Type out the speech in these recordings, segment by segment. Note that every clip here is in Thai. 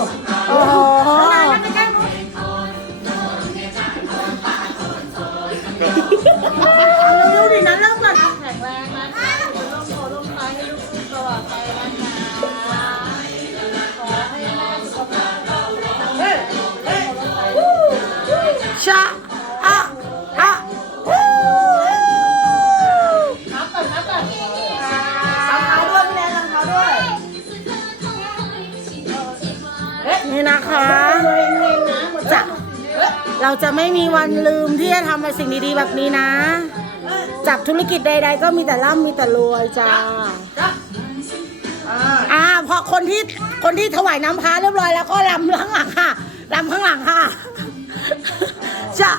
โนี่นะคะจะเราจะไม่มีวันลืมที่จะทำในสิ่งดีๆแบบนี้นะ จับธุรกิจใด ๆ ก็มีแต่ร่ำมีแต่รวยจ้าอ่าพอคนที่คนที่ถวายน้ำพระเรียบร้อยแล้วก็ลำข้างหลังค่ะลำข้างหลังค่ะจะ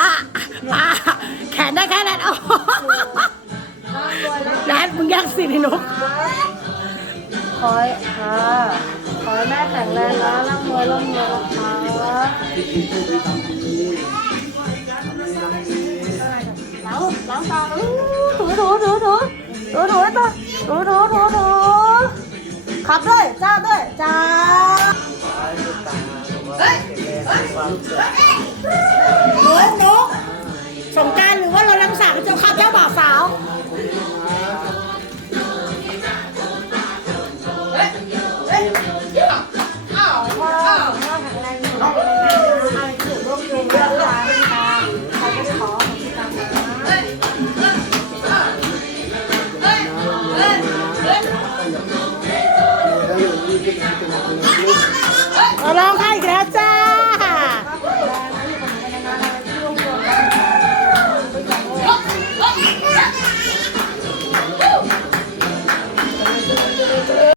อะอะแขนได้แค่นั้นอ๋อแรดมึงยักสิพี่นก อให้ค่ะขอให้แม่แข็งแรงนะร่ำรวยร่ำรวยนะคะล้างล้างตาอู้ถูถูถูถูถูถูให้ตัวถูถูถูถูขับด้วยจ้าด้วยจ้าเฮ้ยเฮ้ยเฮ้ย เราร้องไห้อีกแล้วจ้า